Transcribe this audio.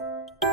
Música